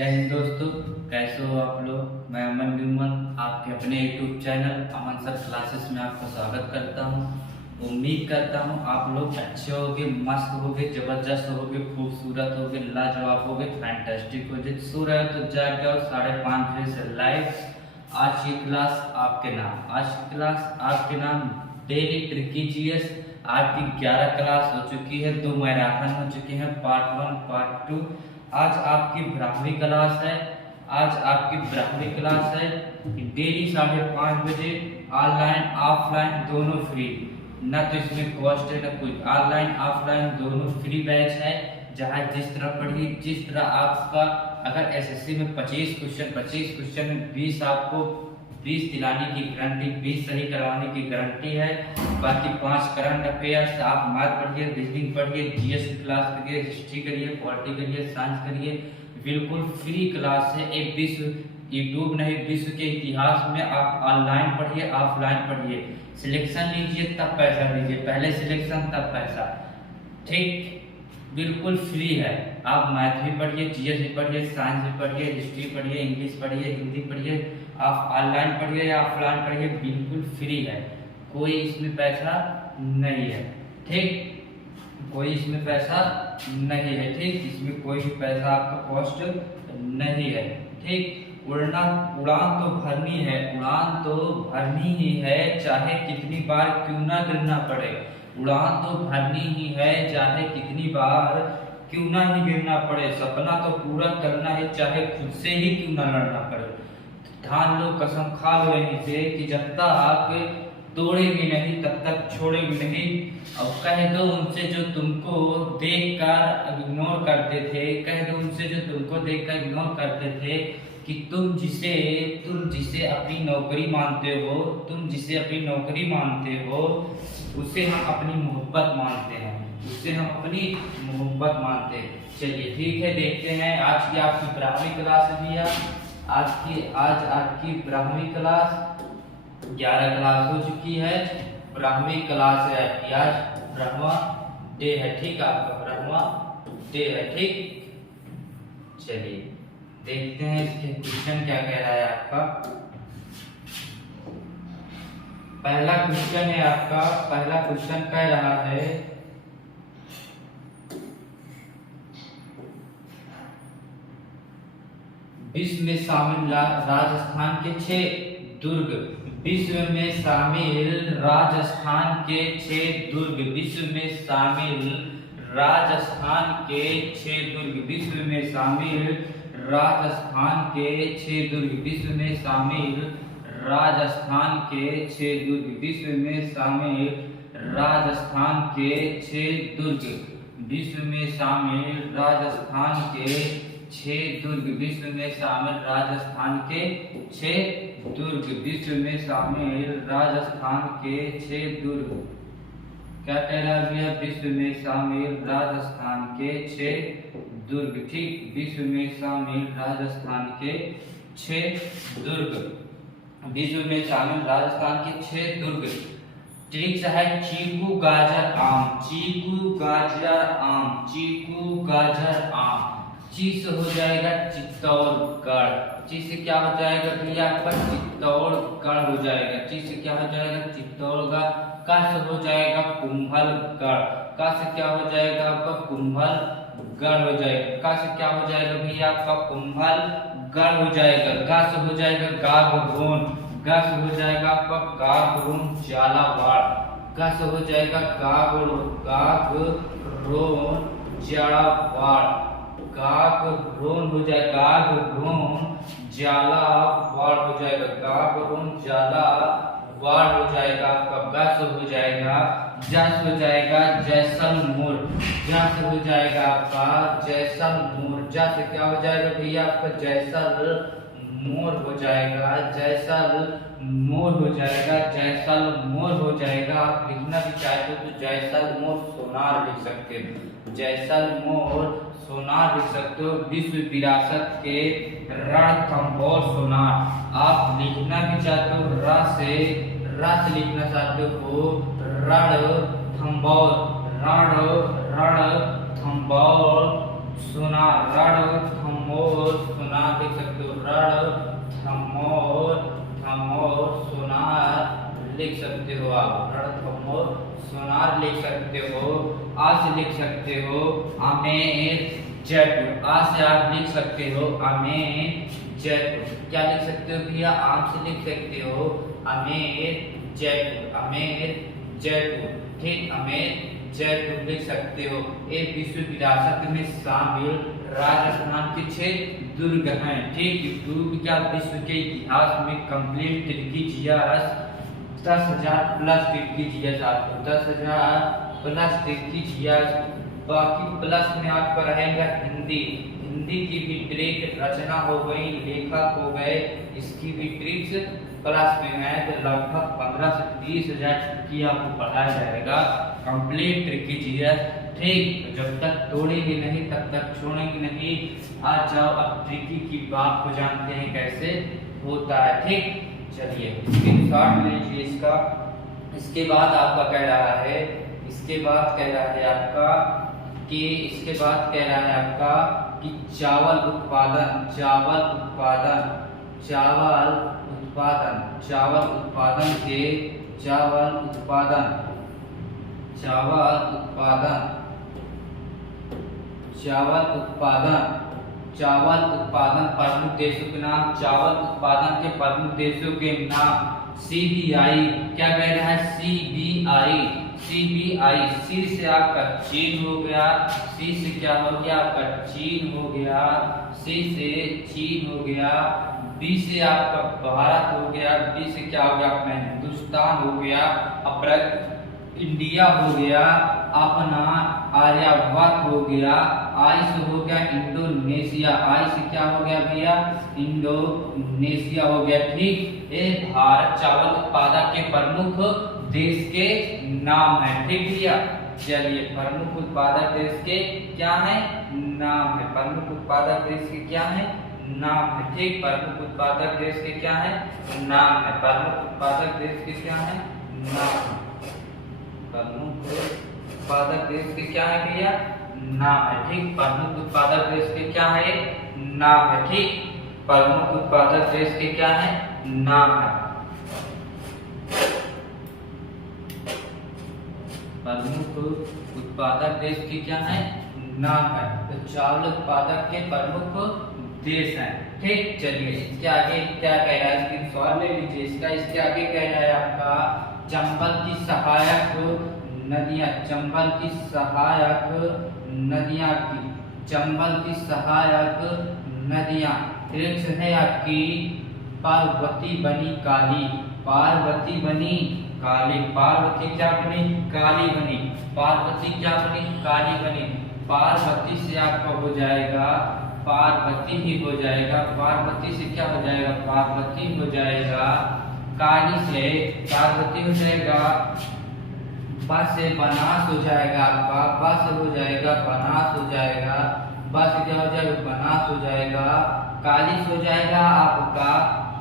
जय हिंद दोस्तों, कैसे हो आप लोग। मैं अमन न्यूमन आपके अपने यूट्यूब चैनल अमन सर क्लासेस में आपका स्वागत करता हूं। उम्मीद करता हूं आप लोग अच्छे होगे, मस्त होगे, जबरदस्त होगे, खूबसूरत होगे, लाजवाब होगे, फैंटास्टिक होगे। सो रहे हो तो जाग जाओ 5:30 बजे से लाइव। आज की क्लास आपके नाम डेली ट्रिकी जीएस। आपकी 11 क्लास हो चुकी है, 2 मैराथन हो चुके हैं, पार्ट 1 पार्ट 2। आज आपकी ब्राह्मणी क्लास है डेली 5:30 बजे। ऑनलाइन ऑफलाइन दोनों फ्री, ना तो इसमें कॉस्ट है ना कुछ। ऑनलाइन ऑफलाइन दोनों फ्री बैच है। जहाँ जिस तरह पढ़िए, जिस तरह आपका अगर एसएससी में 25 क्वेश्चन में 20 आपको 20 दिलाने की गारंटी, 20 सही करवाने की गारंटी है। बाकी 5 करंट अफेयर्स, आप मैथ पढ़िए, रीजनिंग पढ़िए, जीएस की क्लास करिए, हिस्ट्री करिए, पॉलिटी करिए, साइंस करिए। बिल्कुल फ्री क्लास है। एक विश्व यूट्यूब नहीं, विश्व के इतिहास में आप ऑनलाइन पढ़िए, ऑफलाइन पढ़िए। सिलेक्शन लीजिए तब पैसा दीजिए, पहले सिलेक्शन तब पैसा। ठीक, बिल्कुल फ्री है। आप मैथ भी पढ़िए, जीएस भी पढ़िए, साइंस भी पढ़िए, हिस्ट्री पढ़िए, इंग्लिश पढ़िए, हिंदी पढ़िए। आप ऑनलाइन पढ़िए या ऑफलाइन पढ़िए, बिल्कुल फ्री है। कोई इसमें पैसा नहीं है। ठीक, कोई इसमें पैसा नहीं है। ठीक, इसमें कोई भी पैसा आपका कॉस्ट नहीं है। ठीक, उड़ान तो भरनी ही है, चाहे कितनी बार क्यों ना गिरना पड़े। उड़ान तो भरनी ही है, चाहे कितनी बार क्यों ना ही गिरना पड़े। सपना तो पूरा करना है, चाहे खुद से ही क्यों ना लड़ना पड़े। ठान लो, कसम खा लो यहीं से कि जब तक तोड़ेगी नहीं तब तक छोड़ेगी नहीं। और कह दो उनसे जो तुमको देखकर इग्नोर करते थे, कि तुम जिसे अपनी नौकरी मानते हो, उसे हम अपनी मोहब्बत मानते हैं। चलिए ठीक है, देखते हैं। आज की आपकी ब्राह्मणी क्लास भी है। आज आपकी ब्राह्मणी क्लास 11 क्लास हो चुकी है। ब्राह्मणी क्लास है आपकी, आज ब्रह्मा डे है। ठीक, आपका ब्रह्मा डे है। ठीक, चलिए देखते हैं इसके क्वेश्चन क्या कह रहा है आपका। पहला क्वेश्चन कह रहा है, विश्व में शामिल राजस्थान के 6 दुर्ग। विश्व में शामिल राजस्थान के 6 दुर्ग। विश्व में शामिल राजस्थान के 6 दुर्ग। विश्व में शामिल राजस्थान के 6 दुर्ग। विश्व में शामिल राजस्थान के 6 दुर्ग। विश्व में शामिल राजस्थान के 6 दुर्ग। विश्व में शामिल राजस्थान के 6 दुर्ग। विश्व में शामिल राजस्थान के 6 दुर्ग। विश्व में शामिल राजस्थान के 6 दुर्ग। क्या कह रहा है? विश्व में शामिल राजस्थान के 6 दुर्ग। ठीक, विश्व में शामिल राजस्थान के 6 दुर्ग। विश्व में शामिल राजस्थान के 6 दुर्ग। ट्रिक्स है चीकू गाजर आम। चीकू गाजर आम। चीकू गाजर आम। ची से हो जाएगा चित्तौड़गढ़। ची से क्या हो जाएगा भैया आपका? चित्तौड़गढ़ हो जाएगा। ची से क्या हो जाएगा? चित्तौड़गढ़। का से हो जाएगा कुंभलगढ़। का से क्या हो जाएगा आपका? कुंभलगढ़ हो जाएगा। का से क्या हो जाएगा भैया आपका? कुंभलगढ़ हो जाएगा। गा से हो जाएगा गागरोन। गा से हो जाएगा आपका गागरोन झालावाड़। गा से हो जाएगा गागरोन झालावाड़। गागरोन हो जाएगा, गागरोन झालावाड़ हो जाएगा। गागरोन झालावाड़ हो जाएगा आपका। गा से हो जाएगा, जा से हो जाएगा जैसलमेर। जा से हो जाएगा आपका जैसलमेर। जा से क्या हो जाएगा भैया आपका? जैसलमेर हो जाएगा। जैसलमेर हो जाएगा। जैसलमेर हो जाएगा। आप लिखना भी चाहते हो तो जैसलमेर सोनार लिख सकते हो। जैसलमेर सोनार लिख सकते हो। विश्व विरासत के रणथंभौर सोनार। आप लिखना भी चाहते हो रा से लिखना चाहते हो रणथंभौर। रणथंभौर सोनार। रणथंभौर थमोर सुनार लिख सकते हो, रण थमोर थमोर सुनार लिख सकते हो आप, रण थमोर सुनार लिख सकते हो। आ से लिख सकते हो आमेर जयपुर, आ से आप लिख सकते हो आमेर जयपुर। क्या लिख सकते हो भैया, आम से लिख सकते हो आमेर जयपुर, आमेर जयपुर, ठीक, आमेर जयपुर लिख सकते हो। ये विश्व विरासत में शामिल राजस्थान के 6 दुर्ग हैं, ठीक। दुर्ग क्या विश्व के इतिहास में कंप्लीट तिर्किजियस 10,000 प्लस तिर्किजियस, आपको 10,000 प्लस तिर्किजियस। बाकी प्लस में आपको रहेगा हिंदी, हिंदी की भी ट्रिक रचना हो गई, लेखक हो गए, इसकी भी ट्रिक्स प्लस में है। तो लगभग 15 से 30,000 की आपको पढ़ाया जाएगा कंप्लीट ट्रिकीजियस, ठीक। जब तक तोड़ेंगे नहीं तब तक छोड़ेंगे नहीं। आ जाओ अब ट्रिकी की बात को जानते हैं कैसे होता है, ठीक। चलिए स्क्रीनशॉट लीजिए इसका। इसके बाद आपका कह रहा है, इसके बाद कह रहा है आपका कि इसके बाद कह रहा है आपका कि चावल उत्पादन, चावल उत्पादन, चावल उत्पादन, चावल उत्पादन के चावल उत्पादन, चावल उत्पादन, चावल उत्पादन, चावल उत्पादन प्रमुख देशों के नाम, चावल उत्पादन के प्रमुख देशों के नाम। CBI क्या कह रहा है, CBI, CBI, सी से आपका चीन हो गया, सी से क्या हो गया आपका चीन हो गया, सी से चीन हो गया, बी से आपका भारत हो गया, बी से क्या हो गया अपना हिंदुस्तान हो गया, अपना इंडिया हो गया, अपना आर्यभट्ट हो गया, आई से हो गया इंडोनेशिया, आई से क्या हो गया भैया इंडोनेशिया हो गया, ठीक। ये भारत चावल उत्पादक के प्रमुख देश के नाम है, ठीक भैया। चलिए प्रमुख उत्पादक देश के क्या है नाम है, प्रमुख उत्पादक देश के क्या है नाम है, ठीक। प्रमुख उत्पादक देश के क्या है नाम है, प्रमुख उत्पादक देश के क्या है नाम है, प्रमुख उत्पादक देश के क्या है भैया नाम है, ठीक। प्रमुख उत्पादक देश के क्या है नाम है, ठीक। प्रमुख उत्पादक देश के क्या है नाम है, प्रमुख उत्पादक देश की क्या है नाम है। तो चावल उत्पादक के प्रमुख देश हैं, ठीक। चलिए इसके आगे क्या कह रहा है, स्क्रीनशॉट ले लीजिए इसका। इसके आगे कह रहा है आपका चंबल की सहायक नदियां, चंबल की सहायक नदियां की, चंबल की सहायक नदियां ट्रिक्स है आपकी पार्वती बनी काली, पार्वती बनी काली, पार्वती क्या बनी काली बनी, पार्वती क्या बनी काली बनी। पार्वती से आपका हो जाएगा पार्वती ही हो जाएगा, पार्वती से क्या हो जाएगा पार्वती हो जाएगा, काली से पार्वती हो जाएगा, बा से बनास हो जाएगा आपका, बा से हो जाएगा बनास हो जाएगा, बा से क्या हो जाएगा बनास हो जाएगा, काली से हो जाएगा आपका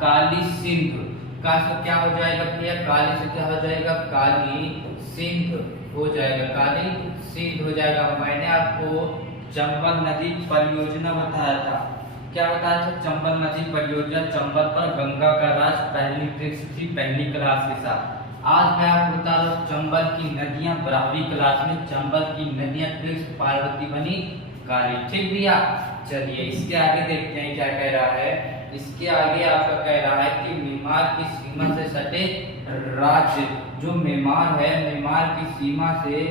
काली सिंध, का से क्या हो जाएगा भैया काली से क्या हो जाएगा काली सिंध हो जाएगा, काली सिंध हो जाएगा। मैंने आपको चंबल नदी परियोजना बताया था, क्या बताया था चंबल नदी परियोजना, चंबल पर गंगा का राज पहली ट्रिक्स थी पहली क्लास के साथ। आज मैं आपको बता रहा हूँ चंबल की नदियां 12वीं क्लास में, चंबल की नदियां ट्रिक्स पार्वती बनी काली, ठीक भैया। चलिए इसके आगे देखते हैं क्या कह रहा है। इसके आगे आपका कह रहा है कि मेमार की सीमा से सटे राज्य, जो मेमार है मेमार की सीमा से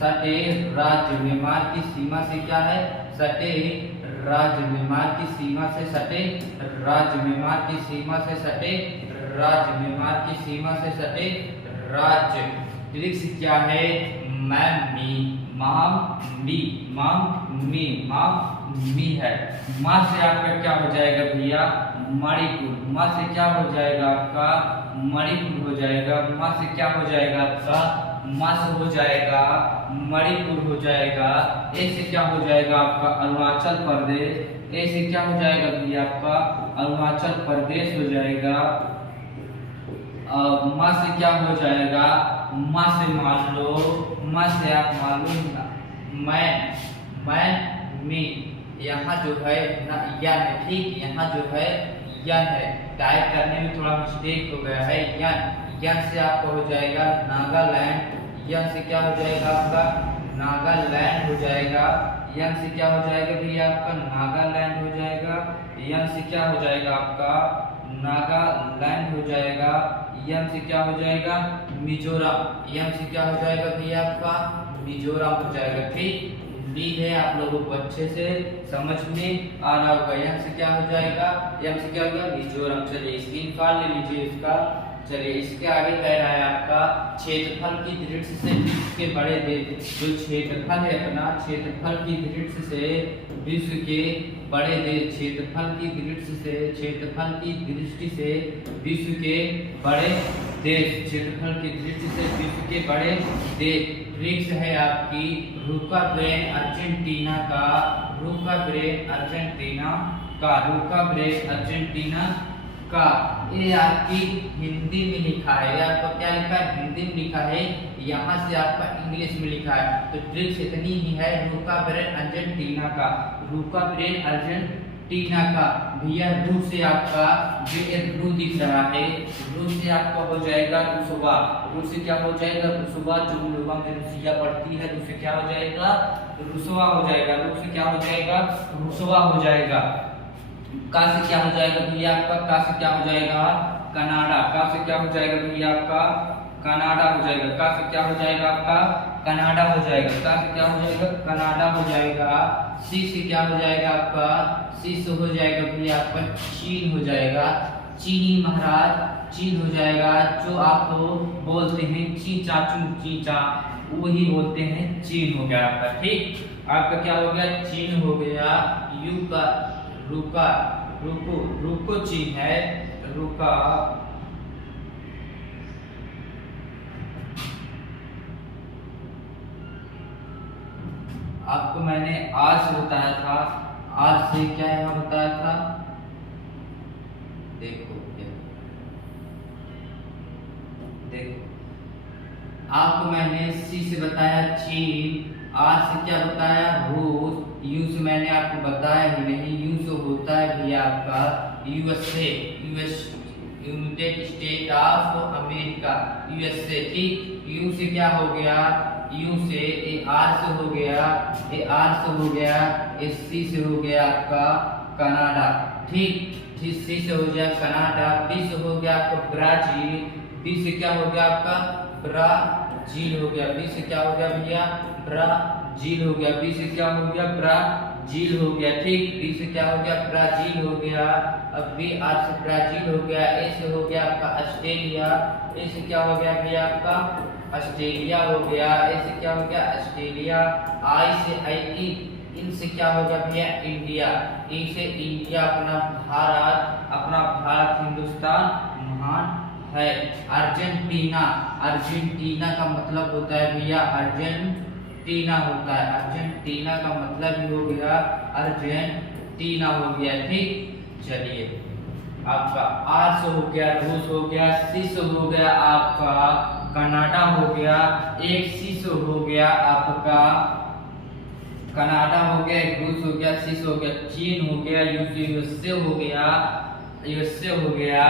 सटे राज्य, मेमार की सीमा से क्या है सटे राज्य, मेमार की सीमा से सटे राज्य, मेमार की सीमा से सटे राज्य, मेमार की सीमा से सटे राज्य। ट्रिक्स क्या है मैम मी माम मी माम मी माम मी है। माँ से आपका क्या हो जाएगा भैया मणिपुर, माँ से क्या हो जाएगा आपका मणिपुर हो जाएगा, माँ से क्या हो जाएगा आपका माँ से हो जाएगा मणिपुर हो जाएगा, ए से क्या हो जाएगा आपका अरुणाचल प्रदेश, ए से क्या हो जाएगा भैया आपका अरुणाचल प्रदेश हो जाएगा। माँ से क्या हो जाएगा माँ से मान लो, माँ से आप मान लो मैं मी यहाँ जो है यन है, ठीक, यहाँ जो है यन है, टाइप करने में थोड़ा मिस्टेक हो गया है। यन से आपका हो जाएगा नागालैंड, यन से क्या हो जाएगा आपका नागालैंड हो जाएगा, यन से क्या हो जाएगा भैया आपका नागालैंड हो जाएगा, यन से क्या हो जाएगा आपका नागालैंड हो जाएगा, यन से क्या हो जाएगा मिजोरम, यन से क्या हो जाएगा भैया आपका मिजोरम हो जाएगा। ठीक, उम्मीद है आप लोगों को अच्छे से समझ में आ रहा होगा। यन से क्या हो जाएगा, यन से क्या होगा मिजोरम। चलिए स्क्रीनशॉट ले लीजिए इसका। चलिए इसके आगे कह रहा है आपका क्षेत्रफल की दृष्टि से विश्व के बड़े देश, जो क्षेत्रफल है अपना, क्षेत्रफल की दृष्टि से विश्व के बड़े देश, क्षेत्रफल की दृष्टि से, क्षेत्रफल की दृष्टि से विश्व के बड़े देश, क्षेत्रफल की दृष्टि से विश्व के बड़े देश। ट्रिक्स है आपकी रुकाब्रेन अर्जेंटीना का, रुकाब्रेन अर्जेंटीना का, रुकाब्रेन अर्जेंटीना का। ये आपकी हिंदी में लिखा है, ये आपका क्या लिखा है हिंदी में लिखा है, यहाँ से आपका इंग्लिश में लिखा है। तो ट्रिक्स इतनी ही है, रुकाब्रेन अर्जेंटीना का, रुकाब्रेन अर्जेंटीना का। भैया रू से आपका जो एक रू दिख रहा है, रू से आपका हो जाएगा रुसवा, रू से क्या हो जाएगा रुसवा, जो लोगों में रुसिया पड़ती है, रू से क्या हो जाएगा रुसवा हो जाएगा, रू से क्या हो जाएगा रुसवा हो जाएगा। का से क्या हो जाएगा भैया आपका, का से क्या हो जाएगा कनाडा, का से क्या हो जाएगा भैया आपका कनाडा हो जाएगा, का से क्या हो जाएगा आपका कनाडा हो जाएगा, का से क्या हो जाएगा कनाडा हो जाएगा। सी से क्या हो जाएगा आपका, सी से हो जाएगा भैया आपका चीन हो जाएगा, चीनी महाराज चीन हो जाएगा। जो आप बोलते हैं चीचा चीचा, वही बोलते हैं चीन हो गया आपका। ठीक, आपका क्या हो गया चीन हो गया। यू का रुका, रुको, रुको चीन है, रुका, आपको मैंने आर से बताया था, आर से क्या यहाँ बताया था, देखो देखो, आपको मैंने सी से बताया चीन, आर से क्या बताया रूस, यू से मैंने आपको बताया ही नहीं, यू से होता है भैया आपका USA, United state of America, USA. ठीक, यू से क्या हो गया, यू से ए आर से हो गया, ए आर से हो गया, ए सी से हो गया आपका कनाडा। ठीक, सी से हो गया कनाडा, बी से हो गया आपका ब्राजील, बी से क्या हो गया आपका ब्राजील हो गया, बी से क्या हो गया भैया ब्राजील हो गया, बी से क्या हो गया ब्राजील हो गया। ठीक, बी से क्या हो गया ब्राजील हो गया। अब बी आर से ब्राजील हो गया, ए से हो गया आपका ऑस्ट्रेलिया, ए से क्या हो गया भैया आपका ऑस्ट्रेलिया हो गया, ए से क्या हो गया ऑस्ट्रेलिया। आई से आई, इन से क्या हो गया भैया इंडिया, ई से इंडिया, अपना भारत हिंदुस्तान महान है। अर्जेंटीना, अर्जेंटीना का मतलब होता है भैया अर्जेंटीना होता है, अर्जेंटीना का मतलब ही हो गया अर्जेंटीना हो गया। ठीक, चलिए आपका आर से हो गया रूस हो गया, सी से हो गया आपका कनाडा हो गया, एक सी से हो गया आपका कनाडा हो गया, एक रूस हो गया, सी से हो गया चीन हो गया, यू से यूएसए हो गया, यूएसए हो गया,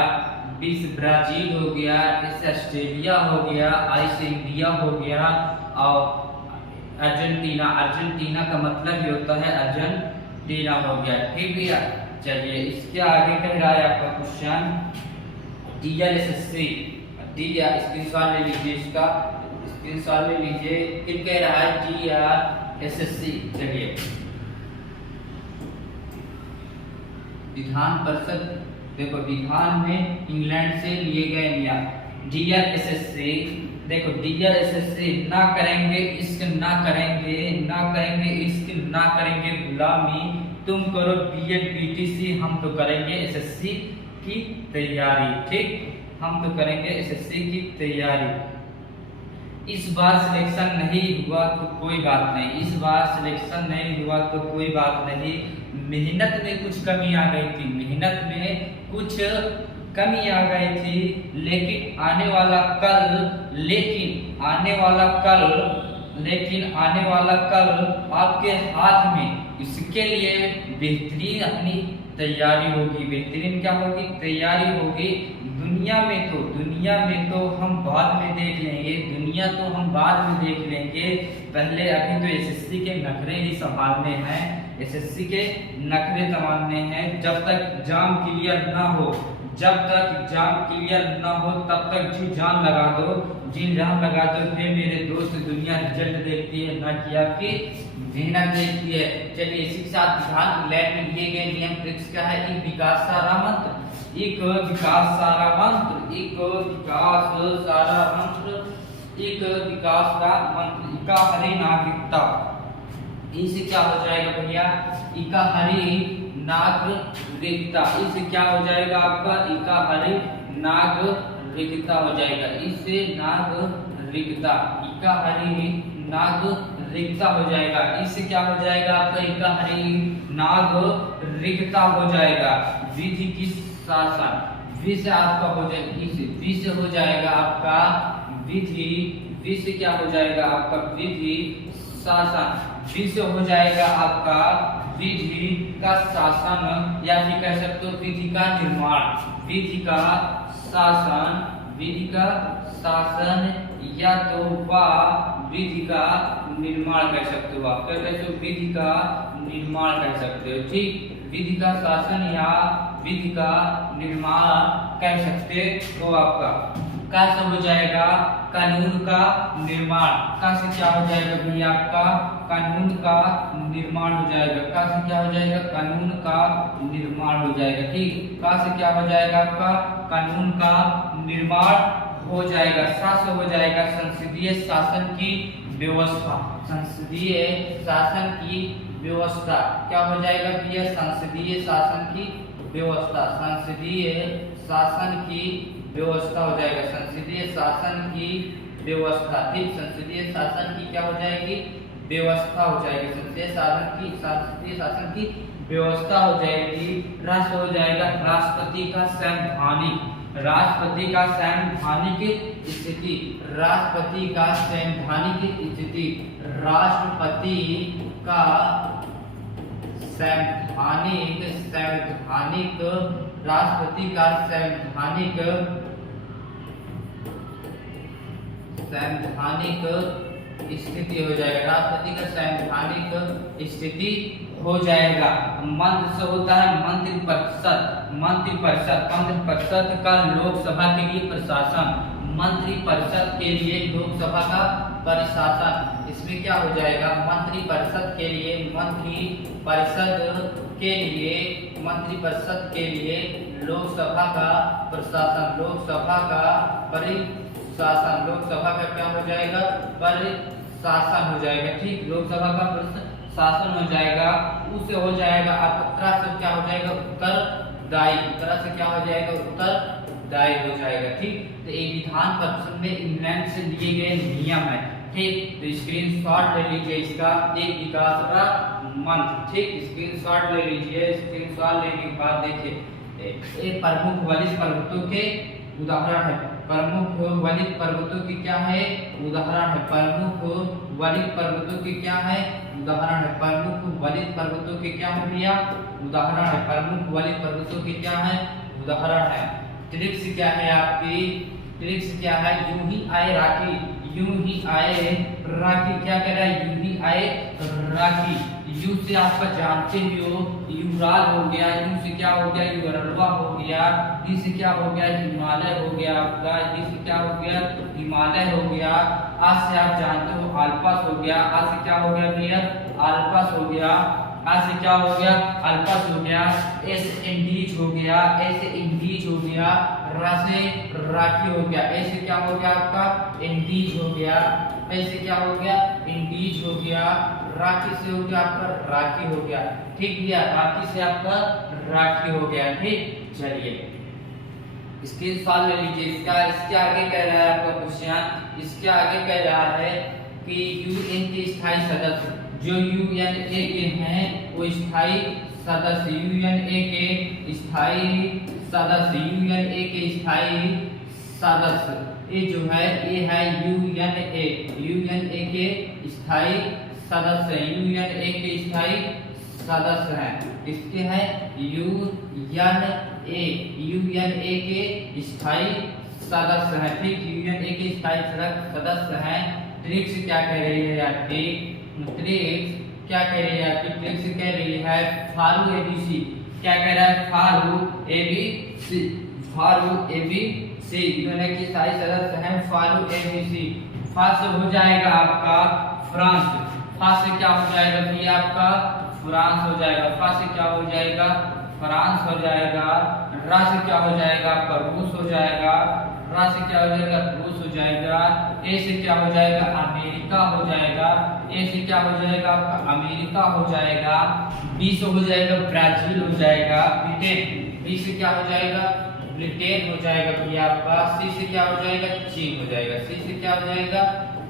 बी से ब्राजील हो गया, एस से ऑस्ट्रेलिया हो गया, आई से इंडिया हो गया और अर्जेंटीना, अर्जेंटीना का मतलब ये होता है अर्जेंटीना हो गया। ठीक भैया, चलिए इसके आगे कह रहा है आपका क्वेश्चन DLSSC, स्क्रीनशॉट ले लीजिए, इसका स्क्रीनशॉट ले लीजिए। फिर कह रहा है DLSSC, चलिए विधान परिषद, देखो विधान में इंग्लैंड से लिए गए नियम। DLSSC, देखो DLSSC ना करेंगे इश्क, ना करेंगे, ना करेंगे इश्क, ना करेंगे गुलामी, तुम करो BEd BTC, हम तो करेंगे SSC की तैयारी। ठीक, हम तो करेंगे SSC की तैयारी। इस बार सिलेक्शन नहीं हुआ तो कोई बात नहीं, इस बार सिलेक्शन नहीं हुआ तो कोई बात नहीं, मेहनत में कुछ कमी आ गई थी, मेहनत में कुछ कमी आ गई थी, लेकिन आने वाला कल, लेकिन आने वाला कल आपके हाथ में, इसके लिए बेहतरीन अपनी तैयारी होगी। बेहतरीन क्या होगी? तैयारी होगी। दुनिया में तो हम बाद में देख लेंगे, दुनिया तो हम बाद में देख लेंगे, पहले अभी तो एसएससी के नखरे ही संभालने हैं, एसएससी के नखरे संभालने हैं। जब तक एग्जाम क्लियर ना हो, जब तक एग्जाम क्लियर ना हो तब तक जी जान लगा दो, जी जान लगा दो। फिर मेरे दोस्त, दुनिया रिजल्ट देखती है ना कि आपकी मेहनत देखती है। चलिए इसी के साथ ध्यान इंग्लैंड में दिए गए नियम ट्रिक्स क्या है? एक विकास सारा मंत्र, एक विकास सारा मंत्र, एक विकास सारा मंत्र, एक विकास का मंत्र। इका हरी नागरिकता, इससे क्या हो जाएगा भैया? इका हरी नागरिकता, इससे क्या हो जाएगा आपका? इका हरी नागरिकता हो जाएगा, इससे नागरिकता, इका हरी नागरिकता हो जाएगा। इससे क्या हो जाएगा आपका? इका हरी नागरिकता हो जाएगा। विधि की शासन, वि से आपका हो जाएगा, इस वि से हो जाएगा आपका विधि, वि से क्या हो जाएगा आपका? विधि शासन, वि से हो जाएगा आपका विधि का शासन, या फिर कह सकते हो विधि का निर्माण, विधि का शासन, विधि का शासन, या तो विधि का निर्माण कह सकते हो आप, क्या कहते हो? विधि का निर्माण कह सकते हो, ठीक। विधि का शासन या विधि का निर्माण कह सकते हो आपका। का से हो जाएगा कानून का निर्माण, का से क्या हो जाएगा भैया आपका? कानून का निर्माण हो जाएगा, का से क्या हो जाएगा? कानून का निर्माण हो जाएगा, ठीक। का से क्या हो जाएगा आपका? कानून का निर्माण हो जाएगा। सा से हो जाएगा संसदीय शासन की व्यवस्था, संसदीय शासन की व्यवस्था, क्या हो जाएगा भैया? संसदीय शासन की व्यवस्था, संसदीय शासन की व्यवस्था हो जाएगा, संसदीय शासन की व्यवस्था, ठीक। संसदीय शासन की क्या हो जाएगी? व्यवस्था हो जाएगी, संसदीय शासन की व्यवस्था हो जाएगी। राष्ट्र हो जाएगा राष्ट्रपति का संवैधानिक, राष्ट्रपति का संवैधानिक स्थिति, राष्ट्रपति का संवैधानिक स्थिति, राष्ट्रपति का संवैधानिक, राष्ट्रपति का संवैधानिक स्थिति हो जाएगा, राष्ट्रपति का संवैधानिक स्थिति हो जाएगा। मंत्र से होता है मंत्रिपरिषद, मंत्रिपरिषद का लोकसभा के लिए प्रशासन, मंत्रिपरिषद के लिए लोकसभा का प्रशासन। इसमें क्या हो जाएगा? मंत्रिपरिषद के लिए, मंत्रिपरिषद के लिए लोकसभा का प्रशासन, लोकसभा का परिशासन, लोकसभा का क्या हो जाएगा? प्रशासन हो जाएगा, ठीक। लोकसभा का शासन हो जाएगा। उससे हो जाएगा आपका से क्या हो जाएगा? उत्तरदायी, तरह से क्या हो जाएगा? उत्तरदायी हो जाएगा, ठीक। तो ये विधान परिषद में इंग्लैंड से लिए गए नियम है, ठीक। तो स्क्रीनशॉट ले लीजिए इसका, एक विकास का मंत्र, ठीक। स्क्रीनशॉट ले लीजिए, स्क्रीनशॉट लेने के बाद देखिए ये प्रमुख वलित पर्वतों के उदाहरण है, प्रमुख वलित पर्वतों की क्या है? उदाहरण है, प्रमुख वलित पर्वतों की क्या है? उदाहरण है, प्रमुख वलित पर्वतों के क्या है भैया? उदाहरण है, प्रमुख वलित पर्वतों के क्या है? उदाहरण है। ट्रिक्स क्या है आपकी? ट्रिक्स क्या है? यूं ही आए राखी, यूं ही आए राखी, क्या कह रहा है? यूं ही आए राखी। यू से आपका जानते हो युवराज हो गया, यू से क्या हो गया? युवरलवा हो गया, ही से क्या हो गया? हिमालय हो गया आपका, ही से क्या हो गया? हिमालय हो गया। आज से आप जानते हो आल्पस हो गया, आज से क्या हो गया भैया? आल्पस हो गया। आज से क्या हो गया? अल्पस हो गया। एस इंडीज हो गया, ऐसे इंडीज हो गया। रा से राखी हो गया, ऐसे क्या हो गया आपका? इंडीज हो गया। ऐसे क्या हो गया? इंडीज हो गया। राखी से हो गया आपका राखी हो गया, ठीक भैया। राखी से आपका राखी हो गया, ठीक। चलिए इसके सवाल ले लीजिए। इसके आगे कह रहा है आपका क्वेश्चन, इसके आगे कह रहा है कि यूएन के स्थायी सदस्य, जो यूएनए के हैं वो स्थायी सदस्य, यूएनए के स्थायी सदस्य, यूएनए के स्थायी सदस्य, ये जो है ये है यूएनए, यूएनए के स्थायी सदस्य, यूएनए के स्थायी सदस्य हैं। किसके हैं? यूएनए के स्थायी सदस्य हैं। ठीक, यूएनए के स्थायी सदस्य हैं। ट्रिक्स क्या कह रही है आपकी? ट्रिक्स क्या कह रही है आपकी? ट्रिक्स कह रही है फारू एबीसी। क्या कह रहा है? फारू एबीसी, फारू एबीसी यूएनए के स्थायी सदस्य हैं फारू एबीसी। फर्स्ट हो जाएगा आपका फ्रांस। फर्स्ट से क्या हो जाएगा भैया? आपका फ्रांस हो जाएगा। फर्स्ट से क्या हो जाएगा? फ्रांस हो जाएगा। रा से क्या हो जाएगा? आपका रूस हो जाएगा। रा से क्या हो जाएगा? रूस हो जाएगा। ए से क्या हो जाएगा? अमेरिका हो जाएगा। ए से क्या हो जाएगा? आपका अमेरिका हो जाएगा। बी से हो जाएगा ब्राजील हो जाएगा। ब्रिटेन। बी से क्या हो जाएगा? ब्रिटेन हो जाएगा भैया आपका। सी से क्या हो जाएगा? चीन हो जाएगा। सी से क्या हो जाएगा?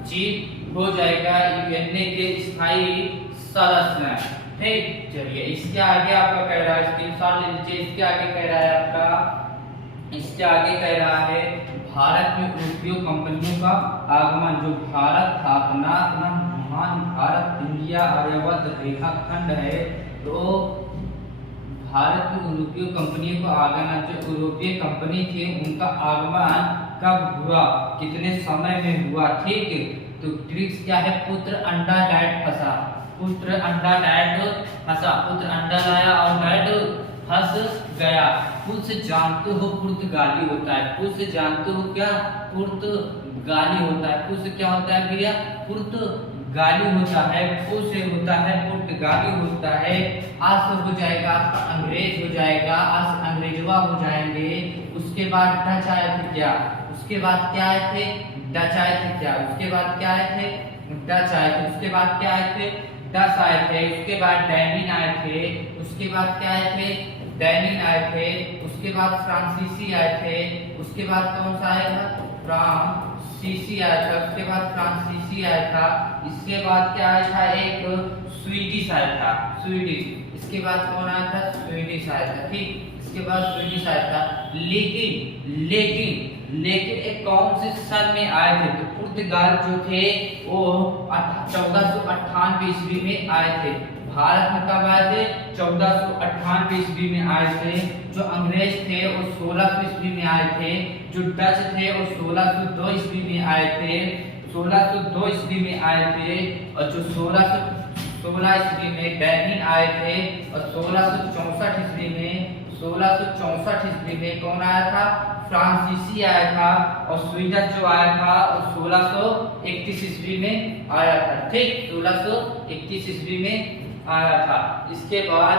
चीन हो जाएगा। यूएनए के स्थायी सदस्य हैं। ठीक, चलिए इसके आगे आपका कह रहा है, स्क्रीनशॉट ले लीजिए। इसके आगे कह रहा है आपका, इसके आगे कह रहा है भारत में यूरोपीय कंपनियों का आगमन। जो भारत था अपना महान भारत इंडिया आर्यवर्त रेखाखंड है, तो भारत में यूरोपीय कंपनियों का आगमन, जो यूरोपीय कंपनी थी उनका आगमन कब हुआ? कितने समय में हुआ? ठीक, तो ट्रिक्स क्या है? पुत्र अंडा डैड फंसा। पुत्र अंडा डैड फंसा। पुत्र अंडा लाया और डैड फंस गया। पुत्र जानते हो पुर्तगाली होता है। पुत्र जानते हो क्या? पुर्तगाली होता है। पुत्र क्या होता है भैया? पुर्तगाली होता है। पुत्र होता है पुर्तगाली होता है। आज हो जाएगा आपका अंग्रेज हो जाएगा। आज अंग्रेजवा हो जाएंगे। उसके बाद डच आए थे क्या? उसके बाद क्या आए थे? डच आए थे क्या? उसके बाद क्या आए थे? डच आए थे। उसके बाद क्या आए थे? डच आए थे। उसके बाद डैनिन आए थे। उसके बाद क्या आए थे? डैनिन आए थे। उसके बाद फ्रांसीसी आए थे। उसके बाद कौन सा आया? फ्रांसीसी आया था। उसके बाद फ्रांसीसी आया था। इसके बाद क्या आया था? एक स्वीडिश आया था। स्वीडिश। इसके बाद कौन आया था? स्वीडिश आया था। ठीक, इसके बाद स्वीडिश आया था। लेकिन एक कौन से सन में आए थे? तो पुर्तगाल जो थे वो 1498 ईस्वी में आए थे। भारत में कब आए थे? 1498 ईस्वी में आए थे। जो अंग्रेज थे वो 1600 ईस्वी में आए थे। जो डच थे वो 1602 ईस्वी में आए थे। 1602 ईस्वी में आए थे। और जो 1616 ईस्वी में डैनिन आए थे। और 1664 ईस्वी में कौन आया था? फ्रांसीसी आया था। और स्वीडन जो आया था वो 1631 ईस्वी में आया था। ठीक, 1631 ईस्वी में आया था। इसके बाद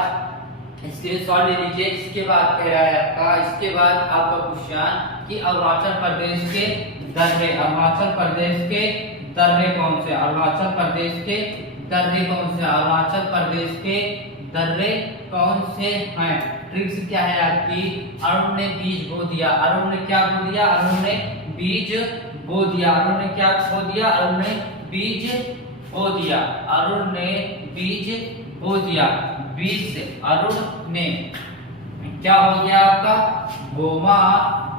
स्क्रीनशॉट ले लीजिए। इसके बाद कह रहा है आपका, इसके बाद आपका क्वेश्चन कि अरुणाचल प्रदेश के दर्रे, अरुणाचल प्रदेश के दर्रे कौन से? अरुणाचल प्रदेश के दर्रे कौन से? अरुणाचल प्रदेश के दर्रे कौन से हैं? ट्रिक्स क्या है आपकी? अरुण ने बीज बो दिया। अरुण ने क्या बो दिया? अरुण ने बीज बो दिया। अरुण ने क्या बो दिया? अरुण ने बीज बो दिया। अरुण ने बीज बो दिया। बीज से अरुण ने क्या हो गया आपका? बोमा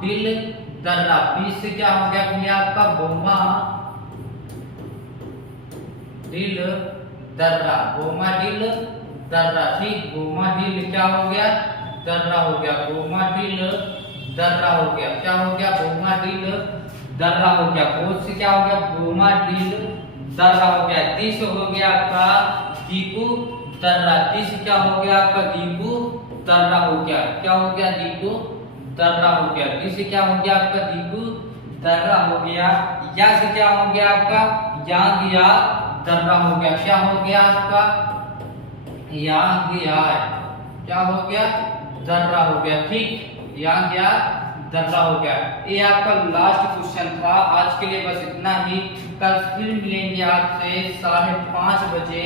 डिल दर्रा। बीज से क्या हो गया भैया आपका? बोमा डिल दर्रा। बोमा डिल दर्रा। ठीक, बोमा डिल क्या हो गया? दर्रा हो गया। बोमा डिल दर्रा हो गया। क्या हो गया? बोमा डिल दर्रा हो गया। बोध से क्या हो गया? बोमा डिल दर्रा हो गया। दिस हो गया आपका दीपू दर्रा। दिस क्या हो गया आपका? दीपू दर्रा हो गया। क्या हो गया? दीपू दर्रा हो गया। दिस क्या हो गया आपका? दीपू दर्रा हो गया। या से क्या हो गया आपका? यांग या दर्रा हो गया। क्या हो गया आपका? यांग या क्या हो गया? दर्रा हो गया। ठीक, यांग या दर्रा हो गया। ये आपका लास्ट क्वेश्चन था। आज के लिए बस इतना ही। कल फिर मिलेंगे आपसे 5:30 बजे।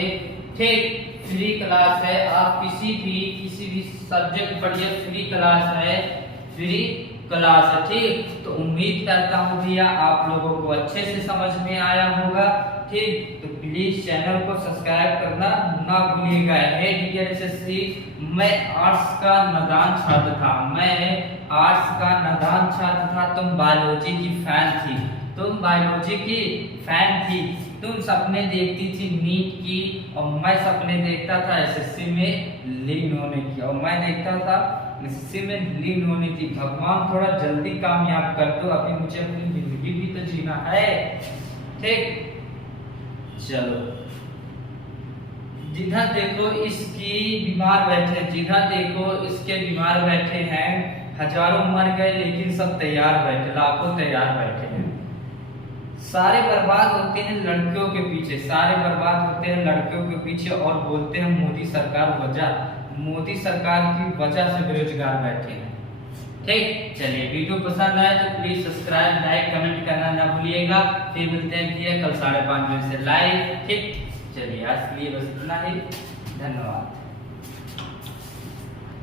ठीक, फ्री क्लास है। आप किसी भी सब्जेक्ट पढ़िए, फ्री क्लास है। फ्री क्लास है। ठीक, तो उम्मीद करता हूँ भैया आप लोगों को अच्छे से समझ में आया होगा। ठीक, तो प्लीज चैनल को सब्सक्राइब करना ना भूलिएगा। हे डियर एसएससी, मैं आर्ट्स का नादान छात्र था। मैं आर्ट्स का नादान छात्र था। तुम बायोलॉजी की फैन थी। तुम बायोलॉजी की फैन थी। तुम सपने देखती थी नीट की और मैं सपने देखता था एसएससी में लीन होने की, और मैं देखता था एसएससी में लीन होनी थी। भगवान थोड़ा जल्दी कामयाब कर दो, अभी मुझे अपनी जिंदगी भी तो जीना है। ठीक, चलो जिधर देखो इसकी बीमार बैठे, जिधर देखो इसके बीमार बैठे हैं, हजारों मर गए लेकिन सब तैयार बैठे, लाखों तैयार बैठे हैं। सारे बर्बाद होते हैं लड़कियों के पीछे, सारे बर्बाद होते हैं लड़कियों के पीछे, और बोलते हैं मोदी सरकार वजह, मोदी सरकार की वजह से बेरोजगार बैठे हैं। ठीक, चलिए वीडियो पसंद आए तो प्लीज सब्सक्राइब, लाइक, कमेंट करना ना भूलिएगा। फिर मिलते हैं कल 5:30 बजे से लाइव। ठीक, चलिए आज के लिए बस इतना ही, धन्यवाद।